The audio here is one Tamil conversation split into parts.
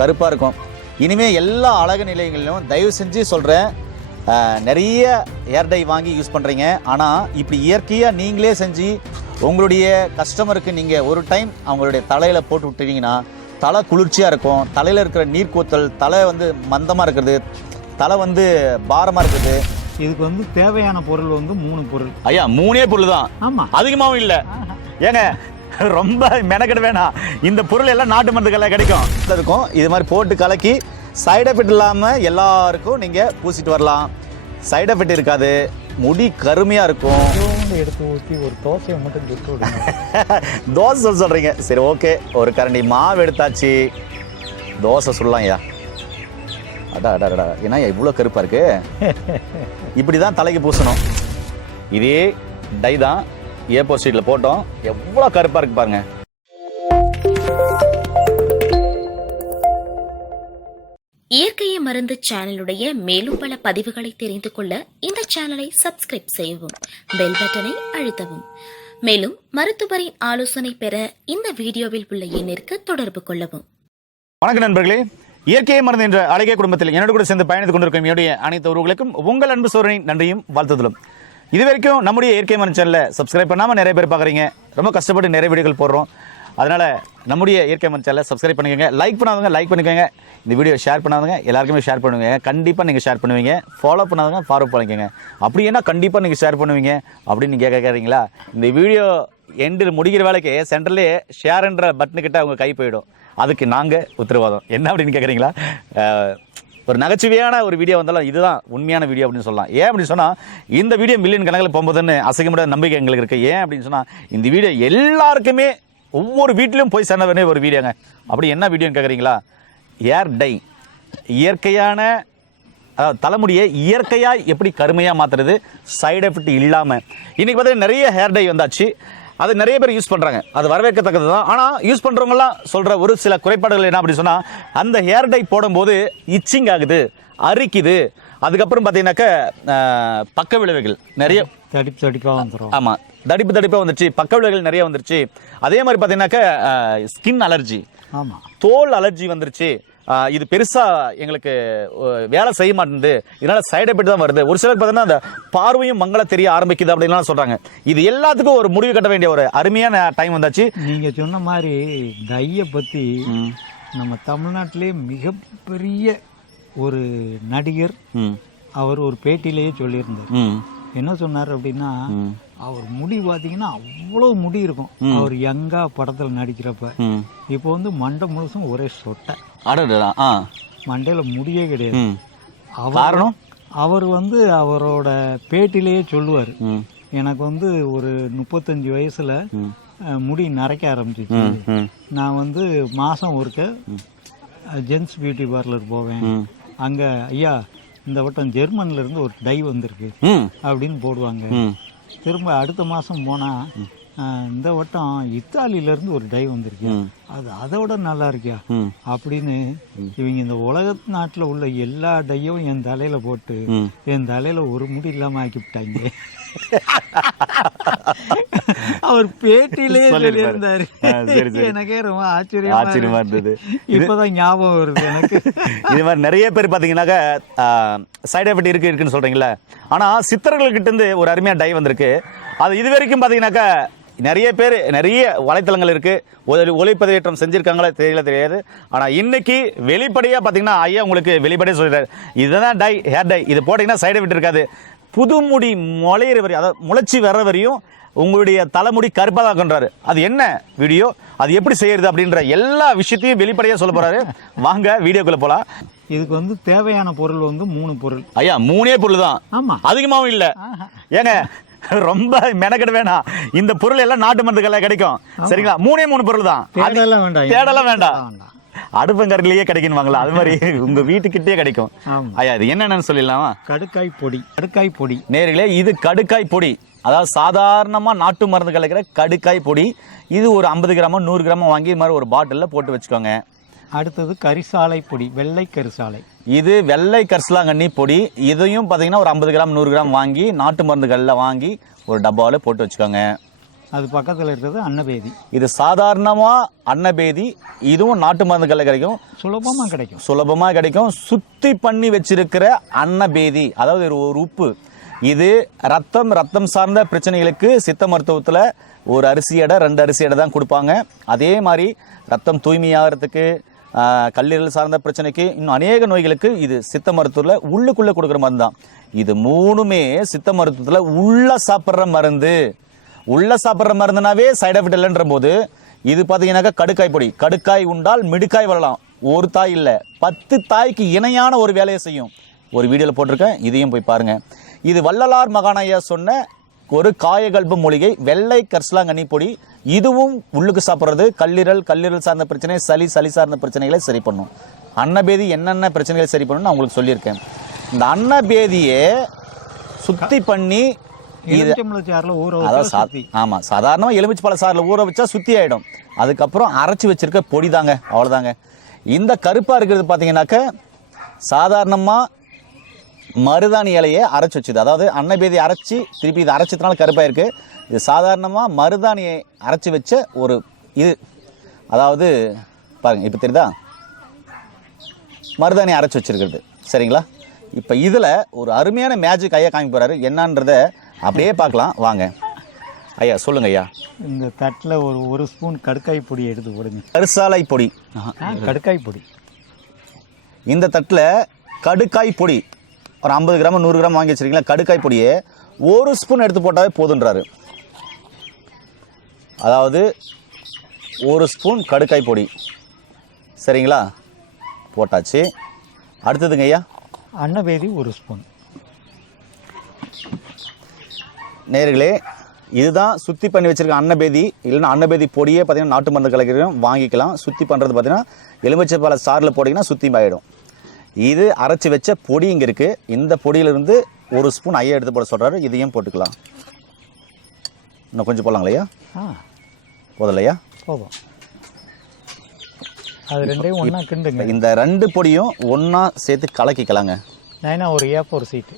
கருப்பாக இருக்கும். இனிமேல் எல்லா அழகு நிலையங்களிலும் தயவு செஞ்சு சொல்கிறேன் நிறைய ஹேர் டை வாங்கி யூஸ் பண்ணுறீங்க ஆனால் இப்படி இயற்கையாக நீங்களே செஞ்சு உங்களுடைய கஸ்டமருக்கு நீங்கள் ஒரு டைம் அவங்களுடைய தலையில் போட்டு விட்டுட்டீங்கன்னா தலை குளிர்ச்சியாக இருக்கும். தலையில் இருக்கிற நீர்க்கூத்தல் தலை வந்து மந்தமாக இருக்கிறது தலை வந்து பாரமாக இருக்குது. இதுக்கு வந்து தேவையான பொருள் வந்து மூணு பொருள். ஐயா மூணே பொருள் தான் ஆமா. அதிகமாகவும் இல்லை. ஏங்க ரொம்ப மெனக்கெட வேணாம். இந்த பொருள் எல்லாம் நாட்டு மருந்துகளில் கிடைக்கும். இருக்கும். இது மாதிரி போட்டு கலக்கி சைடு எஃபெக்ட் இல்லாமல் எல்லாருக்கும் நீங்கள் பூசிட்டு வரலாம். சைடு எஃபெக்ட் இருக்காது. முடி கருமையாக இருக்கும். எடுத்து ஊற்றி ஒரு தோசையை மட்டும் சுட்டு விடுங்க. தோசை சொல்ல சொல்கிறீங்க சரி ஓகே. ஒரு கரண்டி மாவு எடுத்தாச்சு. தோசை சொல்லலாம் ஐயா. அடா அடா அடா. ஏன்னா இவ்வளோ கருப்பாக இருக்கு? இப்படி தான் தலைக்கு பூசணும். இதே டை தான். ஏ போர் ஸ்ட்ரீட்டில் போட்டோம். எவ்வளோ கருப்பாக இருக்கு பாருங்க. இயற்கையை மருந்து சேனலுடைய மேலும் பல பதிவுகளை தெரிந்து கொள்ள இந்த சேனலை சப்ஸ்கிரைப் செய்யவும் பெல் பட்டனை அழுத்தவும். மேலும் மருத்துவரின் ஆலோசனை பெற இந்த வீடியோவில் உள்ள எண்ணிற்கு தொடர்பு கொள்ளவும். வணக்கம் நண்பர்களே இயற்கையை மருந்து என்ற அழகிய குடும்பத்தில் என்னோடு கூட சேர்ந்து பயணித்துக் கொண்டிருக்கும் என்னுடைய அனைத்து உறவுகளுக்கும் உங்கள் அன்பு சோழனின் நன்றியும் வாழ்த்துதலும். இது வரைக்கும் நம்முடைய இயற்கை மருந்து சேனலை சப்ஸ்கிரைப் பண்ணாமல் நிறைய பேர் பார்க்குறீங்க ரொம்ப கஷ்டப்பட்டு நிறைய வீடியோகள் போடுறோம். அதனால் நம்முடைய இயற்கை மருந்து சேனலை சப்ஸ்கிரைப் பண்ணிக்கோங்க. லைக் பண்ணாதவங்க லைக் பண்ணிக்கோங்க. இந்த வீடியோ ஷேர் பண்ணாதவங்க எல்லாருக்குமே ஷேர் பண்ணுவீங்க கண்டிப்பாக நீங்கள் ஷேர் பண்ணுவீங்க. ஃபாலோ பண்ணாதவங்க ஃபாலோ பண்ணிக்கோங்க. அப்படி என்ன கண்டிப்பாக நீங்கள் ஷேர் பண்ணுவீங்க? அப்படின்னு நீங்கள் கேட்குறீங்களா? இந்த வீடியோ எண்டில் முடிகிற வேலைக்கு சென்டர்லேயே ஷேர்ன்ற பட்டனுக்கிட்ட அவங்க கை போயிடும். அதுக்கு நாங்கள் உத்தரவாதம். என்ன அப்படின்னு கேட்குறீங்களா? ஒரு நகைச்சுவையான ஒரு வீடியோ வந்தாலும் இதுதான் உண்மையான வீடியோ அப்படின்னு சொல்லலாம். ஏன் அப்படின்னு சொன்னால் இந்த வீடியோ மில்லியன் கணக்கில் போகும்போதுன்னு அசைக்க முடியாத நம்பிக்கை எங்களுக்கு இருக்குது ஏன் அப்படின்னு சொன்னால் இந்த வீடியோ எல்லாருக்குமே ஒவ்வொரு வீட்லேயும் போய் சேர்ந்த வேண்டிய ஒரு வீடியோங்க அப்படி என்ன வீடியோன்னு கேட்குறீங்களா ஏர் டை இயற்கையான அதாவது தலைமுடியை இயற்கையாக எப்படி கருமையாக மாற்றுறது சைடு எஃபெக்ட் இல்லாமல் இன்றைக்கி பார்த்தீங்கன்னா நிறைய ஹேர் டை வந்தாச்சு. அது நிறைய பேர் யூஸ் பண்ணுறாங்க அது வரவேற்கத்தக்கது தான் ஆனால் யூஸ் பண்ணுறவங்களாம் சொல்கிற ஒரு சில குறைபாடுகள் என்ன அப்படி சொன்னால் அந்த ஹேர் டை போடும்போது இச்சிங் ஆகுது அரிக்குது. அதுக்கப்புறம் பார்த்தீங்கன்னாக்கா பக்க விளைவுகள் நிறைய தடிப்பு தடிப்பாக வந்துடும் ஆமாம் தடிப்பு தடிப்பாக வந்துருச்சு பக்க விளைவுகள் நிறைய வந்துருச்சு. அதே மாதிரி பார்த்தீங்கன்னாக்கா ஸ்கின் அலர்ஜி ஆமாம் தோல் அலர்ஜி வந்துருச்சு. இது பெருசா எங்களுக்கு வேலை செய்ய மாட்டேங்குது. இதனால சைடு எஃபெக்ட் தான் வருது. ஒரு சிலர் பார்த்தீங்கன்னா அந்த பார்வையும் மங்கள தெரிய ஆரம்பிக்குது அப்படின்லாம் சொல்றாங்க. இது எல்லாத்துக்கும் ஒரு முடிவு கட்ட வேண்டிய ஒரு அருமையான டைம் வந்தாச்சு. நீங்கள் சொன்ன மாதிரி டையை பற்றி நம்ம தமிழ்நாட்டிலே மிகப்பெரிய ஒரு நடிகர் அவர் ஒரு பேட்டியிலேயே சொல்லியிருந்தார். என்ன சொன்னார் அப்படின்னா அவர் முடி பார்த்தீங்கன்னா அவ்வளோ முடி இருக்கும். அவர் யங்கா படத்தில் நடிக்கிறப்ப. இப்போ வந்து மண்டை முழுசும் ஒரே சொட்டை. அடடா ஆ. மண்டையில் முடியே கிடையாது. காரணம்? அவர் வந்து அவரோட பேட்டிலேயே சொல்லுவார். எனக்கு வந்து ஒரு முப்பத்தஞ்சு வயசுல முடி நரைக்க ஆரம்பிச்சிச்சு. நான் வந்து மாசம் ஒருக்க ஜென்ஸ் பியூட்டி பார்லர் போவேன். அங்க ஐயா இந்த வட்டம் ஜெர்மன்ல இருந்து ஒரு டை வந்திருக்கு அப்படின்னு போடுவாங்க. திரும்ப அடுத்த மாசம் போனா அஹ், இந்த வட்டம் இத்தாலியில இருந்து ஒரு டை வந்திருக்கு. அது அதை விட நல்லா இருக்கியா அப்படின்னு இவங்க இந்த உலக நாட்டுல உள்ள எல்லா டையும் என் தலையில போட்டு. என் தலையில ஒரு முடி இல்லாம ஆக்கிவிட்டாங்க அவர் பேட்டிலே சொல்லிருப்பாரு. சொல்லியிருந்தாரு. எனக்கே ரொம்ப ஆச்சரியமா ஆச்சரியமா. இருந்தது இப்பதான் ஞாபகம் வருது எனக்கு இது மாதிரி நிறைய பேர் பார்த்தீங்கன்னாக்கா சைடு எஃபெக்ட் இருக்கு இருக்குன்னு சொல்றீங்களா ஆனால் சித்தர்கள்கிட்ட இருந்து ஒரு அருமையாக டை வந்திருக்கு அது இது வரைக்கும் பார்த்தீங்கன்னாக்கா நிறைய பேர் நிறைய வலைத்தளங்கள் இருக்கு. ஒலி ஒளிப்பதிவேற்றம் செஞ்சிருக்காங்களா தெரியல தெரியாது. ஆனால் இன்னைக்கு வெளிப்படையாக பார்த்தீங்கன்னா ஐயா உங்களுக்கு வெளிப்படையாக சொல்லிடுறாரு இதுதான் டை ஹேர் டை. இது போட்டிங்கன்னா சைடு எஃபெக்ட் இருக்காது புது முடி முளையிற வரையும் அதாவது முளைச்சி வர்ற வரையும் உங்களுடைய தலைமுடி கருப்பாக இருக்குன்றாரு. அது என்ன வீடியோ அது எப்படி செய்யறது அப்படின்ற எல்லா விஷயத்தையும் வெளிப்படையாக சொல்ல போறாரு. வாங்க வீடியோக்குள்ள போலாம். இதுக்கு வந்து தேவையான பொருள் வந்து மூணு பொருள். ஐயா மூணே பொருள் தான். ஆமா. அதிகமாகவும் இல்லை. ஏங்க ரொம்ப மெனக்கெட வேணாம். இந்த பொருள் எல்லாம் நாட்டு மருந்துகள்ல கிடைக்கும். சரிங்களா? மூணே மூணு பொருள் தான். தேடலாம் வேண்டாம். அடுப்பங்கரையிலேயே கிடைக்கணுவாங்களா அது மாதிரி உங்க வீட்டுக்கிட்டே கிடைக்கும். ஐயா இது என்னென்னு சொல்லிடலாமா? கடுக்காய் பொடி. கடுக்காய் பொடி. நேர்களே இது கடுக்காய் பொடி. அதாவது சாதாரணமாக நாட்டு மருந்து கலக்கிற கடுக்காய் பொடி. இது ஒரு ஐம்பது கிராமோ நூறு கிராமோ வாங்கி இது மாதிரி ஒரு பாட்டிலில் போட்டு வச்சுக்கோங்க. அடுத்தது கரிசாலை பொடி வெள்ளை கரிசாலை. இது வெள்ளை கரிசலாங்கண்ணி பொடி. இதையும் பார்த்தீங்கன்னா ஒரு ஐம்பது கிராம் நூறு கிராம் வாங்கி நாட்டு மருந்துகளில் வாங்கி ஒரு டப்பாவில் போட்டு வச்சுக்கோங்க. அது பக்கத்தில் இருக்கிறது அன்னபேதி. இது சாதாரணமாக அன்னபேதி. இதுவும் நாட்டு மருந்து கடையில் கிடைக்கும். சுலபமாக கிடைக்கும். சுலபமாக கிடைக்கும். சுத்தி பண்ணி வச்சிருக்கிற அன்னபேதி அதாவது ஒரு உப்பு. இது ரத்தம் ரத்தம் சார்ந்த பிரச்சனைகளுக்கு சித்த மருத்துவத்தில் ஒரு அரிசி எடை ரெண்டு அரிசி எடை தான் கொடுப்பாங்க. அதே மாதிரி ரத்தம் தூய்மையாகிறதுக்கு கல்லீரல் சார்ந்த பிரச்சனைக்கு இன்னும் அநேக நோய்களுக்கு இது சித்த மருத்துவத்தில் உள்ளுக்குள்ளே கொடுக்குற மருந்து தான் இது மூணுமே சித்த மருத்துவத்தில் உள்ள சாப்பிட்ற மருந்து. உள்ள சாப்பிட்ற மருந்துனாவே சைடு எஃபெக்ட் இல்லைன்ற போது இது பார்த்தீங்கன்னாக்கா கடுக்காய் பொடி. கடுக்காய் உண்டால் மிடுக்காய் வரலாம். ஒரு தாய் இல்லை. பத்து தாய்க்கு இணையான ஒரு வேலையை செய்யும். ஒரு வீடியோவில் போட்டிருக்கேன். இதையும் போய் பாருங்கள் இது வள்ளலார் மகானாயா சொன்ன ஒரு காயகல்பு மூலிகை வெள்ளை கர்ஸ்லாங்கண்ணி பொடி இதுவும் உள்ளுக்கு சாப்பிட்றது. கல்லீரல் கல்லீரல் சார்ந்த பிரச்சனை சளி சளி சார்ந்த பிரச்சனைகளை சரி பண்ணும். அன்னபேதி என்னென்ன பிரச்சனைகளை சரி பண்ணணும்னு நான் உங்களுக்கு சொல்லியிருக்கேன். இந்த அன்னபேதியை சுத்தி பண்ணி ஆமாம் சாதாரணமாக எலுமிச்சை பழ சாறில் ஊற வச்சா சுத்தி ஆகிடும் அதுக்கப்புறம் அரைச்சி வச்சிருக்க பொடி தாங்க அவ்வளோதாங்க இந்த கருப்பாக இருக்கிறது பார்த்தீங்கன்னாக்க சாதாரணமாக மருதாணி இலையை அரைச்சி வச்சுது. அதாவது அன்னபேதி அரைச்சி திருப்பி இது அரைச்சதுனால கருப்பாக இருக்குது இது சாதாரணமாக மருதாணியை அரைச்சி வச்ச ஒரு இது. அதாவது பாருங்க இப்போ தெரியுதா? மருதாணி அரைச்சி வச்சிருக்கிறது. சரிங்களா? இப்போ இதில் ஒரு அருமையான மேஜிக் ஐயா காமிக்க போறாரு. என்னன்றதை அப்படியே பார்க்கலாம். வாங்க. ஐயா சொல்லுங்க ஐயா. இந்த தட்டில் ஒரு ஒரு ஸ்பூன் கடுக்காய் பொடி எடுத்து போடுங்க. கருசாலை பொடி. கடுக்காய் பொடி. இந்த தட்டில் கடுக்காய் பொடி. ஒரு ஐம்பது கிராம் நூறு கிராம் வாங்கி வச்சிருக்கீங்களா? கடுக்காய் பொடியை ஒரு ஸ்பூன் எடுத்து போட்டாவே போதுன்றாரு. அதாவது ஒரு ஸ்பூன் கடுக்காய் பொடி. சரிங்களா? போட்டாச்சு. அடுத்ததுங்க ஐயா? அன்னபேதி ஒரு ஸ்பூன் நேர்களே இதுதான் சுத்தி பண்ணி வச்சிருக்க அன்னபேதி. இல்லைன்னா அன்னபேதி பொடியே பார்த்தீங்கன்னா நாட்டு மருந்து கலக்கிறோம் வாங்கிக்கலாம். சுத்தி பண்ணுறது பார்த்தீங்கன்னா எலுமிச்சை பழ சாறில் போட்டிங்கன்னா சுத்தி ஆயிடும். இது அரைச்சி வச்ச பொடி இங்கே இருக்குது இந்த பொடியிலிருந்து ஒரு ஸ்பூன் ஐயா எடுத்து போட சொல்கிறாரு இதையும் போட்டுக்கலாம். இன்னும் கொஞ்சம் போடலாங்களா ஆ. போதலையா போதும். அது ரெண்டையும் ஒன்றா கிண்டுங்க. இந்த ரெண்டு பொடியும் ஒன்றா சேர்த்து கலக்கிக்கலாங்க. நைனா ஒரு ஏப் ஒரு சீட்டு.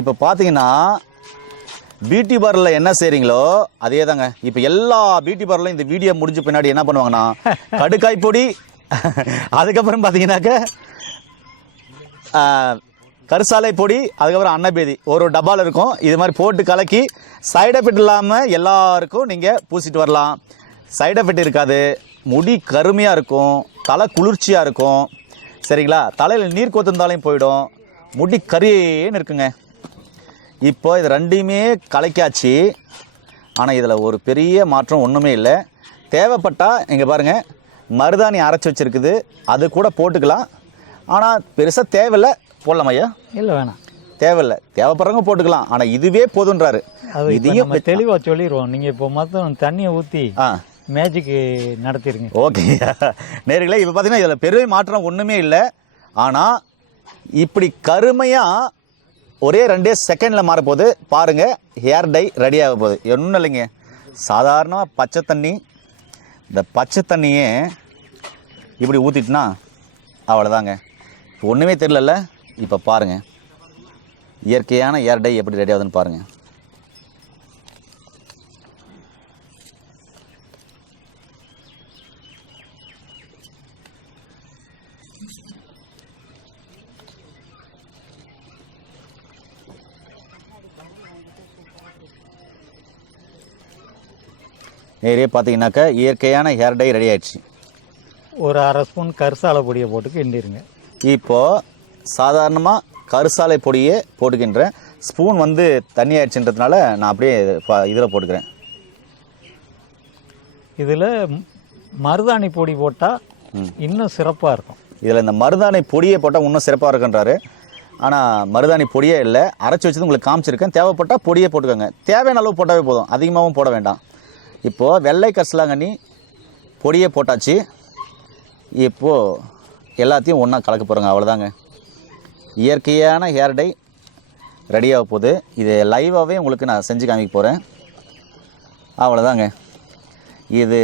இப்போ பார்த்தீங்கன்னா பியூட்டி பார்லரில் என்ன செய்கிறீங்களோ அதே தாங்க இப்போ எல்லா பியூட்டி பார்லரும் இந்த வீடியோ முடிஞ்ச பின்னாடி என்ன பண்ணுவாங்கன்னா கடுக்காய் பொடி அதுக்கப்புறம் பார்த்தீங்கன்னாக்க கருசாலை பொடி அதுக்கப்புறம் அன்னபேதி. ஒரு டப்பாவில் இருக்கும். இது மாதிரி போட்டு கலக்கி சைட் எஃபெக்ட் இல்லாமல் எல்லாருக்கும் நீங்கள் பூசிட்டு வரலாம். சைட் எஃபெக்ட் இருக்காது. முடி கருமையாக இருக்கும். தலை குளிர்ச்சியாக இருக்கும். சரிங்களா? தலையில் நீர் கொத்திருந்தாலையும் போயிடும். முடி கரியேன்னு இருக்குங்க. இப்போ இது ரெண்டையுமே கலைக்காச்சு ஆனால் இதில் ஒரு பெரிய மாற்றம் ஒன்றுமே இல்லை. தேவைப்பட்டால் இங்கே பாருங்கள் மருதாணி அரைச்சி வச்சுருக்குது. அது கூட போட்டுக்கலாம். ஆனால் பெருசாக தேவையில்லை. போடலாம் ஐயா? இல்லை வேணாம். தேவையில்லை. தேவைப்படுறவங்க போட்டுக்கலாம். ஆனால் இதுவே போதுன்றாரு. இதையும் தெளிவாக சொல்லிடுவோம் நீங்கள் இப்போ மொத்தம் தண்ணியை ஊற்றி ஆ. Magic நடத்திடுங்க okay. நேர்களே இப்போ பார்த்தீங்கன்னா இதில் பெரிய மாற்றம் ஒன்றுமே இல்லை. ஆனால் இப்படி கருமையாக ஒரே ரெண்டே செகண்டில் மாறப்போகுது. பாருங்கள் ஹேர் டை ரெடி ஆக போகுது. ஒன்றும் இல்லைங்க. சாதாரணமாக பச்சை தண்ணி. இந்த பச்சை தண்ணியே இப்படி ஊற்றிட்டுனா அவ்வளோதாங்க இப்போ ஒன்றுமே தெரிலல்ல இப்போ பாருங்கள் இயற்கையான ஹேர் டை எப்படி ரெடி ஆகுதுன்னு பாருங்கள் நேரே பார்த்தீங்கன்னாக்கா இயற்கையான ஹேர் டை ரெடி ஆயிடுச்சு. ஒரு அரை ஸ்பூன் கரிசால பொடியை போட்டு கிண்டிருங்க இப்போது சாதாரணமாக கருசாலை பொடியே போட்டுக்கின்றேன் ஸ்பூன் வந்து தண்ணி ஆயிடுச்சுன்றதுனால நான் அப்படியே இதில் போட்டுக்கிறேன். இதில் மருதாணி பொடி போட்டால் இன்னும் சிறப்பாக இருக்கும். இதில் இந்த மருதாணி பொடியை போட்டால் இன்னும் சிறப்பாக இருக்குன்றாரு. ஆனால் மருதாணி பொடியே இல்லை. அரைச்சி வச்சது உங்களுக்கு காமிச்சிருக்கேன். தேவைப்பட்டால் பொடியே போட்டுக்கோங்க. தேவையான அளவு போட்டாவே போதும். அதிகமாகவும் போட வேண்டாம். இப்போது வெள்ளை கரிசலாங்கண்ணி பொடியே போட்டாச்சு. இப்போது எல்லாத்தையும் ஒன்றா கலக்க போகிறோங்க அவ்வளோதாங்க இயற்கையான ஹேர் டை ரெடியாக போகுது. இது லைவாகவே உங்களுக்கு நான் செஞ்சு காமிக்க போகிறேன் அவ்வளோதாங்க இது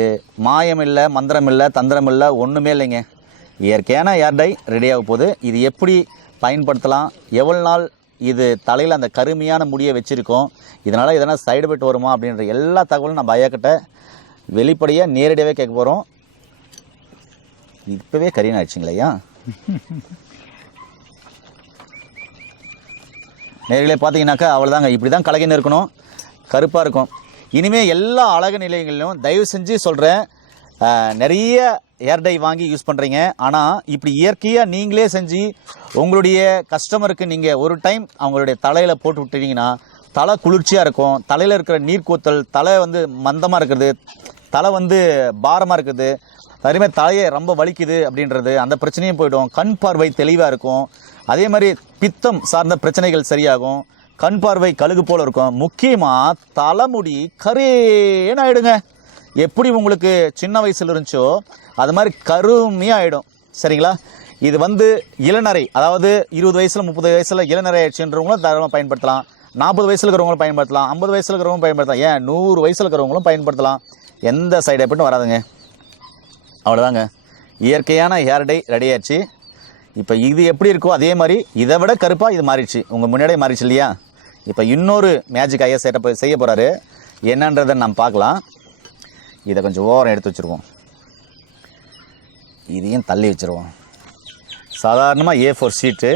மாயம் இல்லை மந்திரம் இல்லை தந்திரம் இல்லை ஒன்றுமே இல்லைங்க. இயற்கையான ஹேர் டை ரெடியாக போகுது. இது எப்படி பயன்படுத்தலாம்? எவ்வளோ நாள் இது தலையில் அந்த கருமையான முடியை வச்சுருக்கோம்? இதனால் எதனால் சைடு எஃபெக்ட் வருமா? அப்படின்ற எல்லா தகவலும் நம்ம ஐயா வெளிப்படையாக நேரடியாகவே கேட்க போகிறோம் இப்போவே கரியன் ஆயிடுச்சுங்களையா ஐயா நேர்களே பார்த்தீங்கன்னாக்கா அவ்வளோதாங்க இப்படி தான் கலகின்னு இருக்கணும். கருப்பாக இருக்கும். இனிமேல் எல்லா அழகு நிலையங்களிலும் தயவு செஞ்சு சொல்கிறேன் நிறைய ஏர் டை வாங்கி யூஸ் பண்ணுறீங்க ஆனால் இப்படி இயற்கையாக நீங்களே செஞ்சு உங்களுடைய கஸ்டமருக்கு நீங்கள் ஒரு டைம் அவங்களுடைய தலையில் போட்டு விட்டுட்டீங்கன்னா தலை குளிர்ச்சியாக இருக்கும். தலையில் இருக்கிற நீர் கூத்தல் தலை வந்து மந்தமாக இருக்கிறது தலை வந்து பாரமாக இருக்குது. அதேமாதிரி தலையை ரொம்ப வலிக்குது அப்படின்றது அந்த பிரச்சனையும் போயிடும். கண் பார்வை தெளிவாக இருக்கும். அதே மாதிரி பித்தம் சார்ந்த பிரச்சனைகள் சரியாகும். கண் பார்வை கழுகு போல இருக்கும். முக்கியமாக தலைமுடி கரேன்னு ஆகிடுங்க எப்படி உங்களுக்கு சின்ன வயசில் இருந்துச்சோ அது மாதிரி கருமையாக ஆகிடும் சரிங்களா? இது வந்து இளநரை அதாவது இருபது வயசில் முப்பது வயசில் இளநரை ஆயிடுச்சுன்றவங்களும் தாராளமாக பயன்படுத்தலாம். நாற்பது வயசில் இருக்கிறவங்களும் பயன்படுத்தலாம். ஐம்பது வயசில் இருக்கிறவங்களும் பயன்படுத்தலாம். ஏன்? நூறு வயசில் இருக்கிறவங்களும் பயன்படுத்தலாம். எந்த சைடு எஃபெக்ட்டும் வராதுங்க. அவ்வளோதாங்க இயற்கையான ஹேர் டை ரெடி ஆயிடுச்சு இப்போ இது எப்படி இருக்கோ அதே மாதிரி இதை விட கருப்பாக இது மாறிடுச்சு. உங்கள் முன்னாடியே மாறிடுச்சு இல்லையா? இப்போ இன்னொரு மேஜிக் ஐயா செட்டப் செய்ய போகிறாரு என்னன்றதை நம்ம பார்க்கலாம். இதை கொஞ்சம் ஓரம் எடுத்து வச்சுருவோம். இதையும் தள்ளி வச்சுருவோம். சாதாரணமாக ஏ ஃபோர் சீட்டு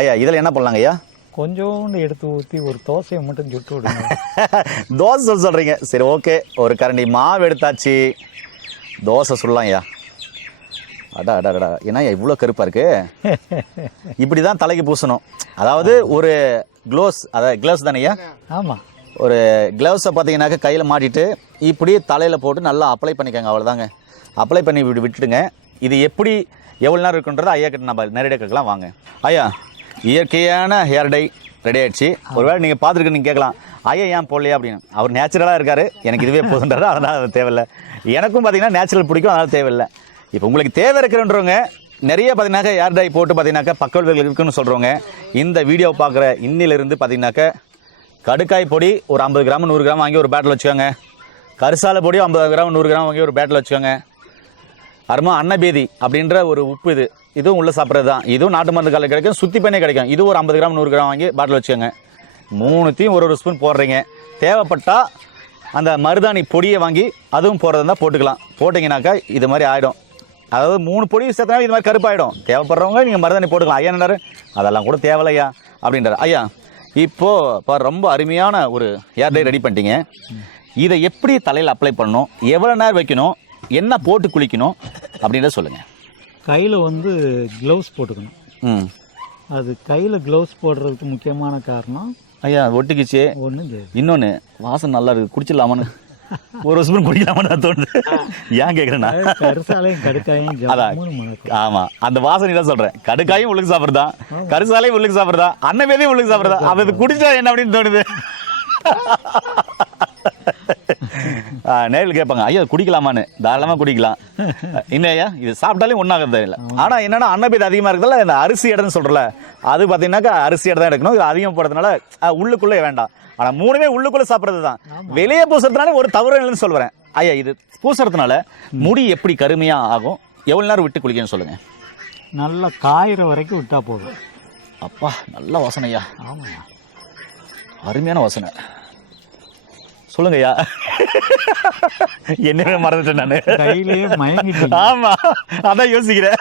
ஐயா இதில் என்ன பண்ணலாங்க ஐயா? கொஞ்சோண்டு எடுத்து ஊற்றி ஒரு தோசையை மட்டும் சுட்டு விடுங்க. தோசை சொல்ல சொல்கிறீங்க சரி ஓகே ஒரு கரண்டி மாவு எடுத்தாச்சு. தோசை சுடலாம் ஐயா அடா அடா அடா. ஏன்னா இவ்வளோ கருப்பாக இருக்கு. இப்படி தான் தலைக்கு பூசணும். அதாவது ஒரு க்ளோஸ் அதாவது க்ளவுஸ் தானே ஐயா ஆமாம் ஒரு க்ளவுஸை பார்த்தீங்கன்னாக்க கையில் மாட்டிட்டு இப்படி தலையில் போட்டு நல்லா அப்ளை பண்ணிக்கோங்க அவ்வளோதாங்க அப்ளை பண்ணி விட்டு விட்டுடுங்க. இது எப்படி எவ்வளோ நேரம் இருக்குன்றதை ஐயா கிட்ட நம்ம நேரடியாக கேட்கலாம் வாங்க. ஐயா இயற்கையான ஹேர் டை ரெடி ஆயிடுச்சு. ஒருவேளை நீங்கள் பார்த்துருக்கு நீங்கள் கேட்கலாம். ஐயா ஏன் போடலையா அப்படின்னு. அவர் நேச்சுரலாக இருக்காரு. எனக்கு இதுவே போதுன்றாரு அதனால் அது தேவையில்லை. எனக்கும் பார்த்தீங்கன்னா நேச்சுரல் பிடிக்கும் அதனால் தேவையில்லை. இப்போ உங்களுக்கு தேவை இருக்கிறன்றவங்க நிறைய பார்த்தீங்கன்னாக்கா ஏர் டை போட்டு பார்த்தீங்கன்னாக்கா பக்கவர்கள் இருக்குன்னு சொல்கிறவங்க இந்த வீடியோ பார்க்குற இன்னிலிருந்து பார்த்தீங்கன்னாக்கா கடுக்காய் பொடி ஒரு ஐம்பது கிராம் நூறு கிராம் வாங்கி ஒரு பேட்டில் வச்சுக்கோங்க. கரிசாலை பொடி ஐம்பது கிராம் நூறு கிராம் வாங்கி ஒரு பேட்டில் வச்சுக்கோங்க. அருமா அன்னபேதி அப்படின்ற ஒரு உப்பு இது. இதுவும் உள்ள சாப்பிட்றது தான் இதுவும் நாட்டு மருந்து காலையில் கிடைக்கும் சுற்றி பண்ணே கிடைக்கும். இது ஒரு ஐம்பது கிராம் நூறு கிராம் வாங்கி பாட்டில் வச்சுக்கோங்க. மூணுத்தையும் ஒரு ஒரு ஸ்பூன் போடுறீங்க. தேவைப்பட்டால் அந்த மருதாணி பொடியை வாங்கி அதுவும் போடுறதா இருந்தால் போட்டுக்கலாம். போட்டிங்கனாக்கா இது மாதிரி ஆகிடும் அதாவது மூணு பொடி சேர்த்தா இது மாதிரி கருப்பாயிடும். தேவைப்படுறவங்க நீங்கள் மருதாணி போட்டுக்கலாம். ஐயா என்னடாரு அதெல்லாம் கூட தேவையில்லையா? அப்படின்றார். ஐயா இப்போது இப்போ ரொம்ப அருமையான ஒரு ஏர் டை ரெடி பண்ணிட்டீங்க. இதை எப்படி தலையில் அப்ளை பண்ணணும்? எவ்வளோ நேரம் வைக்கணும்? என்ன போட்டு குளிக்கணும்? அப்படின்றத சொல்லுங்கள் கையில் வந்து க்ளவுஸ் போட்டுக்கணும். ம். அது கையில் க்ளவுஸ் போடுறதுக்கு முக்கியமான காரணம் ஐயா ஒட்டிக்கிச்சு. ஒன்று இன்னொன்று வாசனை நல்லா இருக்குது குடிச்சிடலாமான்னு. ஒரு ஸ்பூன் குடிக்கலாமான்னு நான் தோணுது. ஏன் கேட்குறேன்னா ஆமா. அந்த வாசனை தான் சொல்றேன். கடுக்காயும் உள்ளுக்கு சாப்பிடுறதா? கருசாலையும் உள்ளுக்கு சாப்பிடுறதா? அன்னமேதையும் உள்ளுக்கு சாப்பிடுறதா? அவ இது குடிச்சா என்ன அப்படின்னு தோணுது? நேரில் கேட்பாங்க ஐயா குடிக்கலாமான்னு? தாராளமாக குடிக்கலாம். இன்னும் ஐயா இது சாப்பிட்டாலே ஒன்றாகிறது இல்லை. ஆனால் என்னன்னா அன்னபேதி அதிகமாக இருக்கிறதால இந்த அரிசி இடம்னு சொல்கிறல அது பார்த்தீங்கன்னாக்கா அரிசி இடம் தான் எடுக்கணும். இது அதிகம் போடுறதுனால உள்ளுக்குள்ளே வேண்டாம். ஆனால் மூணுமே உள்ளுக்குள்ளே சாப்பிட்றது தான். வெளியே பூசுறதுனால ஒரு தவறு இல்லைன்னு சொல்லுவேன் ஐயா இது பூசுறதுனால முடி எப்படி கருமையாக ஆகும்? எவ்வளோ நேரம் விட்டு குளிக்கணும்னு சொல்லுங்கள் நல்லா காயிற வரைக்கும் விட்டா போதும். அப்பா நல்ல வாசனை ஐயா ஆமாம் அருமையான வாசனை. சொல்லுங்க ஐயா என்னவே மறந்துட்டேன் நானு. ஆமா அதான் யோசிக்கிறேன்.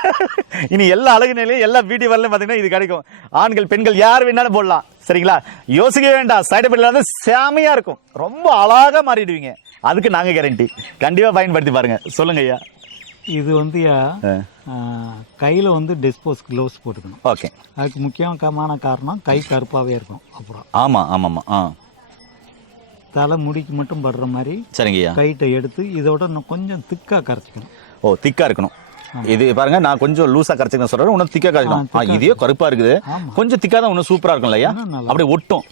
இனி எல்லா அழகு நிலையும் எல்லா பியூட்டி வரலையும் பாத்தீங்கன்னா இது கிடைக்கும். ஆண்கள் பெண்கள் யார் வேணாலும் போடலாம். சரிங்களா? யோசிக்க வேண்டாம். சைடு எஃபெக்ட் இல்லாத செமையா இருக்கும். ரொம்ப அழகா மாறிடுவீங்க. அதுக்கு நாங்க கேரண்டி கண்டிப்பா பயன்படுத்தி பாருங்க. சொல்லுங்க ஐயா இது வந்து கையில் வந்து டிஸ்போஸ் க்ளவுஸ் போட்டுக்கணும். ஓகே அதுக்கு முக்கியமான காரணம் கை கருப்பாகவே இருக்கும் அப்புறம். ஆமா ஆமாம்மா. ஆ. தலை முடிக்கு மட்டும் படுற மாதிரி சரிங்க ஐயா கைட்டை எடுத்து இதோட இன்னும் கொஞ்சம் திக்காக கரைச்சிக்கணும். ஓ திக்கா இருக்கணும். இது பாருங்க நான் கொஞ்சம் லூசா கரைச்சிக்கணும் சொல்றேன் இன்னும் திக்கா கரைக்கணும் இதே கருப்பா இருக்குது. கொஞ்சம் திக்கா தான் இன்னும் சூப்பரா இன்னும் நல்லா அப்படியே ஒட்டும்.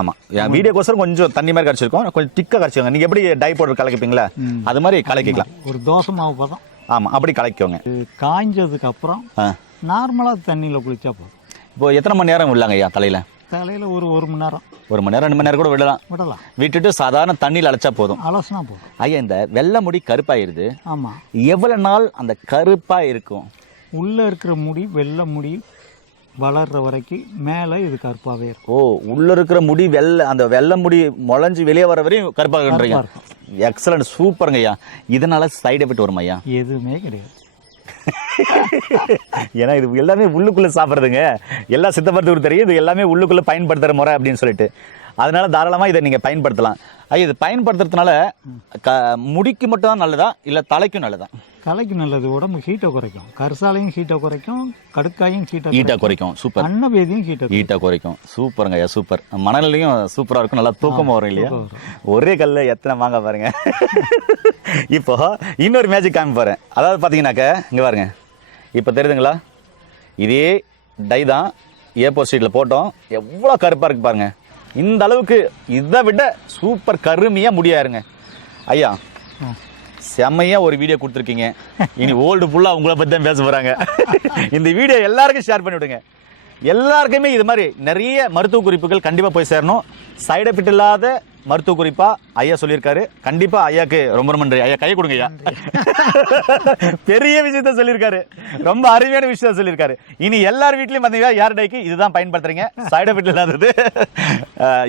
ஆமா என் வீடியோக்கோசரம் கொஞ்சம் தண்ணி மாதிரி கரைச்சிருக்கோம். கொஞ்சம் திக்கா கரைச்சிக்கோங்க. நீங்க எப்படி டை பவுடர் கலக்கிப்பீங்களா? அது மாதிரி கலக்கிக்கலாம். ஒரு தோசை மாவு பதம். ஆமா அப்படி கலக்கிக்கோங்க. காய்ஞ்சதுக்கு அப்புறம் ஆ. நார்மலாக தண்ணியில் குளிச்சா போதும். இப்போ எத்தனை மணி நேரம் விடலாங்க ஐயா தலையில? தலையில் ஒரு ஒரு மணி நேரம். ஒரு மணி நேரம் ரெண்டு மணி நேரம் கூட விடலாம். விடலாம். விட்டுட்டு சாதாரண தண்ணியில் அழைச்சா போதும். அலசினா போதும். ஐயா இந்த வெள்ளை முடி கருப்பாயிருது. ஆமாம் எவ்வளவு நாள் அந்த கருப்பா இருக்கும்? உள்ளே இருக்கிற முடி வெள்ளை முடி வளர்ற வரைக்கும் மேலே இது கருப்பாகவே இருக்கும். ஓ உள்ள இருக்கிற முடி வெள்ளை அந்த வெள்ளை முடி முளைஞ்சு வெளியே வர வரையும் கருப்பாகன்றீங்க கருப்பா எக்ஸலண்ட் சூப்பருங்க ஐயா இதனால சைடு எஃபெக்ட் வருமா ஐயா எதுவுமே கிடையாது. ஏன்னா இது எல்லாமே உள்ளுக்குள்ள சாப்பிட்றதுங்க. எல்லா சித்த தெரியும் இது எல்லாமே உள்ளுக்குள்ள பயன்படுத்துற முறை அப்படின்னு சொல்லிட்டு. அதனால தாராளமா இதை நீங்க பயன்படுத்தலாம். ஐயா இது பயன்படுத்துறதுனால க முடிக்கு மட்டும் தான் நல்லதா இல்ல தலைக்கும் நல்லதா? தலைக்கு நல்லது உடம்பு ஹீட்டை குறைக்கும். கரிசாலையும் ஹீட்டை குறைக்கும் கடுக்காயும் ஹீட்டை ஈட்டா குறைக்கும். சூப்பர் அன்னபேதியும் ஹீட்டை ஈட்டா குறைக்கும். சூப்பருங்க ஐயா சூப்பர் மணலையும் சூப்பரா இருக்கும் நல்லா தூக்கமா வரும் இல்லையா? ஒரே கல்ல எத்தனை வாங்க பாருங்க. இப்போ இன்னொரு மேஜிக் காமி பாருங்க அதாவது பார்த்தீங்கன்னாக்க இங்க பாருங்க. இப்போ தெரியுதுங்களா? இதே டை தான் ஏப்போ ஸ்ட்ரீட்டில் போட்டோம். எவ்வளோ கருப்பாக இருக்கு பாருங்க. இந்த அளவுக்கு இதை விட சூப்பர் கருமையாக முடியாருங்க. ஐயா செம்மையா ஒரு வீடியோ கொடுத்துருக்கீங்க. இனி ஓல்டு ஃபுல்லாக உங்களை பற்றி தான் பேச போகிறாங்க இந்த வீடியோ எல்லாருக்கும் ஷேர் பண்ணி விடுங்க. எல்லாருக்குமே இது மாதிரி நிறைய மருத்துவ குறிப்புகள் கண்டிப்பாக போய் சேரணும். சைடு எஃபெக்ட் இல்லாத மருத்துவ குறிப்பா ஐயா சொல்லியிருக்காரு. கண்டிப்பா ஐயாக்கு ரொம்ப ரொம்ப நன்றி. ஐயா கை கொடுங்க ஐயா. பெரிய விஷயத்த சொல்லியிருக்காரு. ரொம்ப அருமையான விஷயத்த சொல்லியிருக்காரு. இனி எல்லார் வீட்லயும் பார்த்தீங்கன்னா யார் டைக்கு? இதுதான் பயன்படுத்துறீங்க. சைடு எஃபெக்ட் இல்லாதது.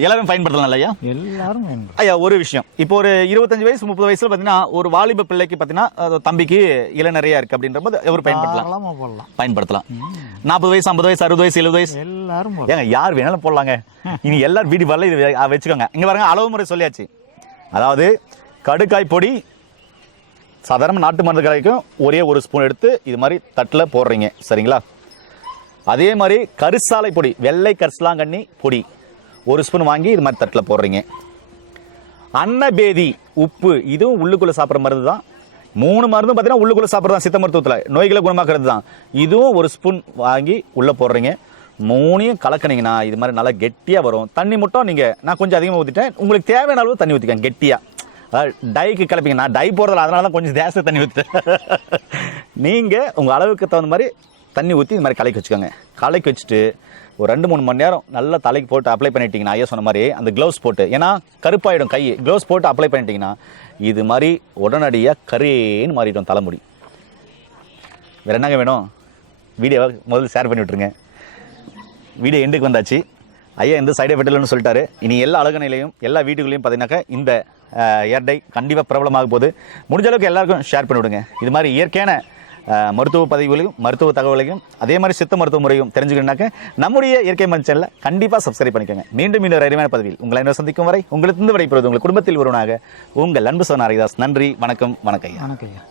எல்லாரும் பயன்படுத்தலாம் இல்லையா? எல்லாரும் ஐயா ஒரு விஷயம். இப்போ ஒரு இருபத்தஞ்சு வயசு முப்பது வயசுல பார்த்தீங்கன்னா ஒரு வாலிப பிள்ளைக்கு பார்த்தீங்கன்னா அது தம்பிக்கு இளநறையா இருக்கு அப்படின்ற போது அவர் பயன்படுத்தலாம்? பயன்படுத்தலாம். நாற்பது வயசு ஐம்பது வயசு அறுபது வயசு எழுபது வயசு? எல்லாரும் ஏங்க யார் வேணாலும் போடலாங்க. இனி எல்லாரும் வீடு வரல இது வச்சுக்கோங்க. இங்க பாருங்க அளவு முறை சொல்லியாச்சு. அதாவது கடுக்காய் பொடி சாதாரண நாட்டு மருந்து கடைக்கும் ஒரே ஒரு ஸ்பூன் எடுத்து இது மாதிரி தட்டில் போடுறீங்க. சரிங்களா? அதே மாதிரி கரிசாலை பொடி வெள்ளை கரிசலாங்கண்ணி பொடி ஒரு ஸ்பூன் வாங்கி இது மாதிரி தட்டில் போடுறீங்க. அன்னபேதி உப்பு இதுவும் உள்ளுக்குள்ள சாப்பிட்ற மருந்து தான் மூணு மருந்தும் பார்த்தீங்கன்னா உள்ளுக்குள்ளே சாப்பிட்றது தான் சித்த மருத்துவத்தில். நோய்களை குணமாக்குறது தான் இதுவும் ஒரு ஸ்பூன் வாங்கி உள்ளே போடுறீங்க. மூணையும் கலக்கினீங்கன்னா இது மாதிரி நல்லா கெட்டியாக வரும். தண்ணி மட்டும் நீங்கள் நான் கொஞ்சம் அதிகமாக ஊற்றிட்டேன் உங்களுக்கு தேவையான அளவு தண்ணி ஊற்றிக்கேன் கெட்டியாக அதாவது டைக்கு கலப்பீங்க நான் டை போடுறதில்ல அதனால தான் கொஞ்சம் தேச தண்ணி ஊற்றுட்டேன் நீங்கள் உங்கள் அளவுக்கு தகுந்த மாதிரி தண்ணி ஊற்றி இது மாதிரி கலக்கி வச்சுக்கோங்க. கலக்கி வச்சுட்டு ஒரு ரெண்டு மூணு மணி நேரம் நல்லா தலைக்கு போட்டு அப்ளை பண்ணிட்டீங்கன்னா ஐயா சொன்ன மாதிரி அந்த க்ளவுஸ் போட்டு ஏன்னா கருப்பாயிடும் கை. க்ளவுஸ் போட்டு அப்ளை பண்ணிட்டீங்கன்னா இது மாதிரி உடனடியாக கரேன்னு மாறிடும் தலைமுடி. வேறு என்னங்க வேணும்? வீடியோவை முதல்ல ஷேர் பண்ணி விட்டுருங்க. வீடியோ எண்டுக்கு வந்தாச்சு. ஐயா எந்த சைடு எஃபெக்ட் இல்லைன்னு சொல்லிட்டாரு. இனி எல்லா அழகுநிலையும் எல்லா வீட்டுகளையும் பார்த்தீங்கன்னாக்கா இந்த ஏர்டை கண்டிப்பாக பிரபலமாக போகுது. முடிஞ்ச அளவுக்கு எல்லாருக்கும் ஷேர் பண்ணிவிடுங்க. இது மாதிரி இயற்கையான மருத்துவ பதிவுகளையும் மருத்துவ தகவலையும் அதே மாதிரி சித்த மருத்துவ முறையும் தெரிஞ்சுக்கணுனாக்க நம்முடைய இயற்கை மண் சேனலை கண்டிப்பாக சப்ஸ்கிரைப் பண்ணிக்கோங்க. மீண்டும் இன்னொரு அருமையான பதவியில் உங்களை இன்னும் சந்திக்கும் வரை உங்களுக்கு இருந்து விடைபெறுவது உங்கள் குடும்பத்தில் ஒருவனாக உங்கள் அன்பு சோன் ஹரிதாஸ். நன்றி வணக்கம் வணக்கம் ஐயா. வணக்கம் ஐயா.